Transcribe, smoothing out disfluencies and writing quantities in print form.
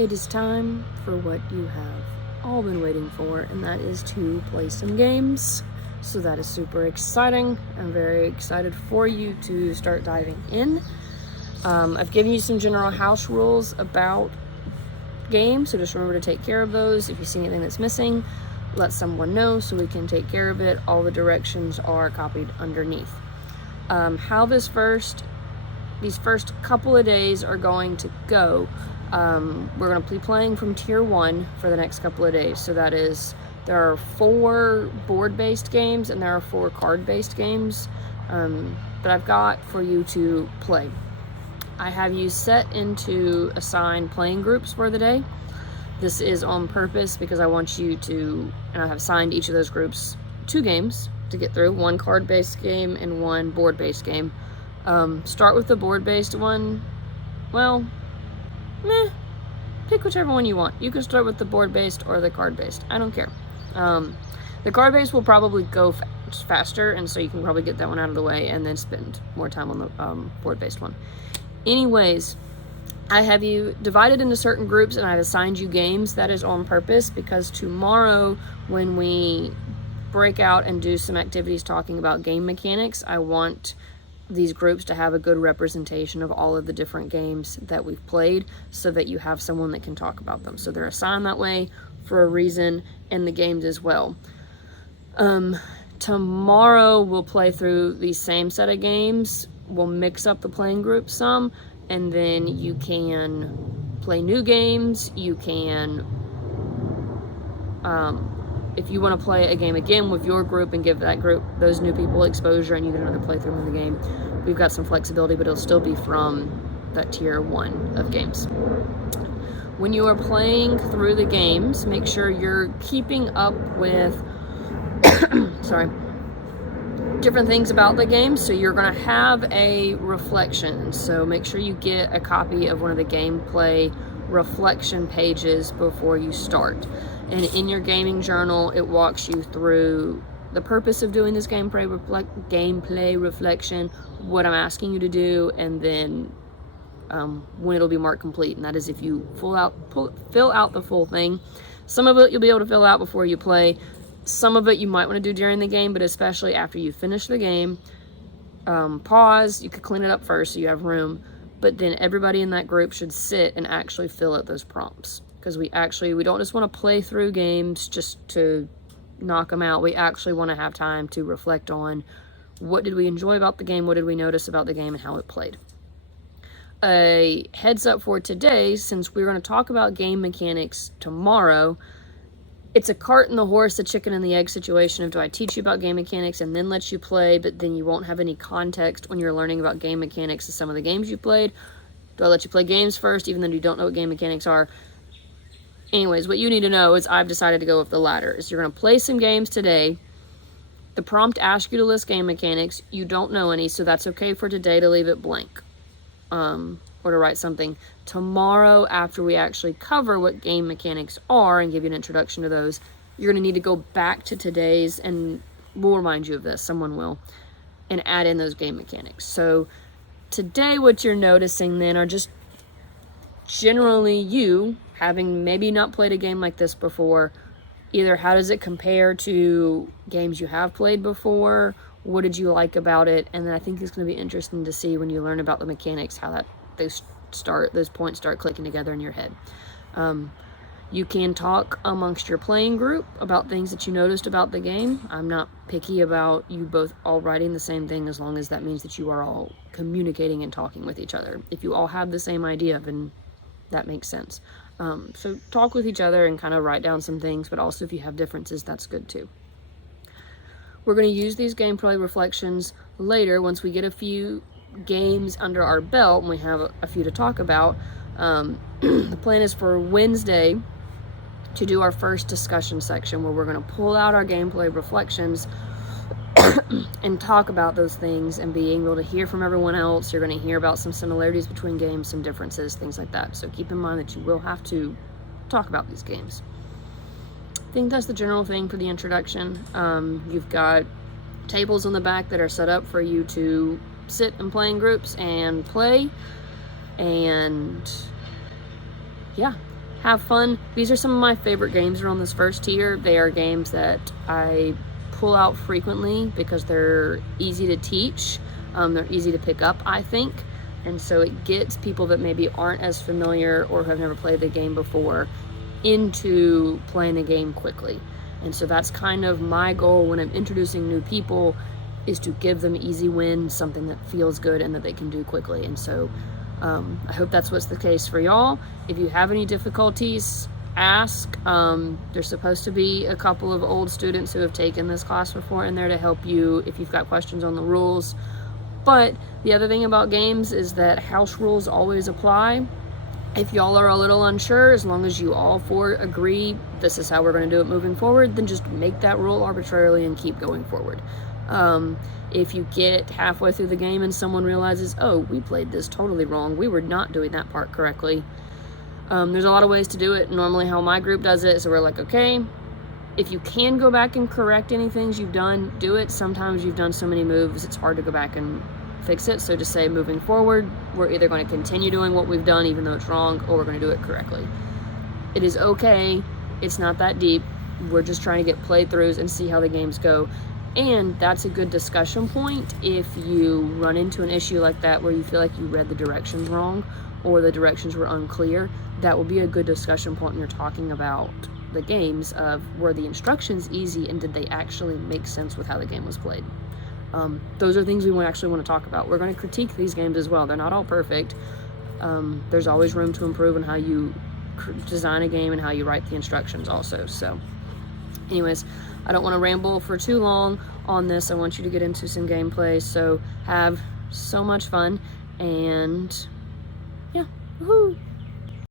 It is time for what you have all been waiting for, and that is to play some games. So that is super exciting. I'm very excited for you to start diving in. I've given you some general house rules about games, so just remember to take care of those. If you see anything that's missing, let someone know so we can take care of it. All the directions are copied underneath. How these first couple of days are going to go. We're going to be playing from tier 1 for the next couple of days. So that is, there are 4 board-based games and there are 4 card-based games that I've got for you to play. I have you set into assigned playing groups for the day. This is on purpose because I want you to, and I have assigned each of those groups 2 games to get through, 1 card-based game and 1 board-based game. Start with the board-based one. Well, pick whichever one you want. You can start with the board-based or the card-based. I don't care. The card-based will probably go faster, and so you can probably get that one out of the way and then spend more time on the board-based one. Anyways, I have you divided into certain groups and I've assigned you games. That is on purpose because tomorrow when we break out and do some activities talking about game mechanics, I want these groups to have a good representation of all of the different games that we've played so that you have someone that can talk about them. So they're assigned that way for a reason, and the games as well. Tomorrow we'll play through the same set of games. We'll mix up the playing group some, and then you can play new games. You can, if you want to play a game again with your group and give that group, those new people, exposure, and you get another playthrough of the game, we've got some flexibility, but it'll still be from that tier 1 of games. When you are playing through the games, make sure you're keeping up with different things about the game. So you're going to have a reflection. So make sure you get a copy of one of the gameplay reflection pages before you start. And in your gaming journal, it walks you through the purpose of doing this gameplay reflection, what I'm asking you to do, and then when it'll be marked complete. And that is if you fill out the full thing. Some of it you'll be able to fill out before you play. Some of it you might want to do during the game, but especially after you finish the game. Pause. You could clean it up first so you have room. But then everybody in that group should sit and actually fill out those prompts. Because we don't just want to play through games just to knock them out. We actually want to have time to reflect on what did we enjoy about the game, what did we notice about the game, and how it played. A heads up for today, since we're going to talk about game mechanics tomorrow, it's a cart and the horse, a chicken and the egg situation of do I teach you about game mechanics and then let you play, but then you won't have any context when you're learning about game mechanics of some of the games you played. Do I let you play games first even though you don't know what game mechanics are? Anyways, what you need to know is I've decided to go with the latter. Is you're going to play some games today. The prompt asks you to list game mechanics. You don't know any, so that's okay for today to leave it blank. Or to write something. Tomorrow, after we actually cover what game mechanics are and give you an introduction to those, you're going to need to go back to today's, and we'll remind you of this, someone will, and add in those game mechanics. So today what you're noticing then are just generally you having maybe not played a game like this before. Either how does it compare to games you have played before? What did you like about it? And then I think it's going to be interesting to see when you learn about the mechanics, how those points start clicking together in your head. You can talk amongst your playing group about things that you noticed about the game. I'm not picky about you both all writing the same thing as long as that means that you are all communicating and talking with each other. If you all have the same idea, then that makes sense. So talk with each other and kind of write down some things, but also if you have differences, that's good too. We're going to use these gameplay reflections later once we get a few games under our belt and we have a few to talk about. The plan is for Wednesday to do our first discussion section where we're going to pull out our gameplay reflections and talk about those things and being able to hear from everyone else. You're going to hear about some similarities between games, some differences, things like that. So keep in mind that you will have to talk about these games. I think that's the general thing for the introduction. You've got tables on the back that are set up for you to sit and play in groups and play. And yeah, have fun. These are some of my favorite games that are on this first tier. They are games that I pull out frequently because they're easy to teach. They're easy to pick up, I think. And so it gets people that maybe aren't as familiar or have never played the game before into playing the game quickly. And so that's kind of my goal when I'm introducing new people, is to give them easy wins, something that feels good and that they can do quickly. And so I hope that's what's the case for y'all. If you have any difficulties, ask. There's supposed to be a couple of old students who have taken this class before in there to help you if you've got questions on the rules. But the other thing about games is that house rules always apply. If y'all are a little unsure, as long as you all four agree this is how we're going to do it moving forward, then just make that rule arbitrarily and keep going forward. If you get halfway through the game and someone realizes, oh, we played this totally wrong, we were not doing that part correctly, there's a lot of ways to do it. Normally how my group does it is we're like, okay, if you can go back and correct any things you've done, do it. Sometimes you've done so many moves, it's hard to go back and fix it. So just say, moving forward, we're either going to continue doing what we've done even though it's wrong, or we're going to do it correctly. It is okay. It's not that deep. We're just trying to get playthroughs and see how the games go. And that's a good discussion point if you run into an issue like that where you feel like you read the directions wrong or the directions were unclear. That will be a good discussion point when you're talking about the games of, were the instructions easy and did they actually make sense with how the game was played? Those are things we actually want to talk about. We're going to critique these games as well. They're not all perfect. There's always room to improve in how you design a game and how you write the instructions also. So anyways, I don't want to ramble for too long on this. I want you to get into some gameplay. So have so much fun, and yeah, woohoo!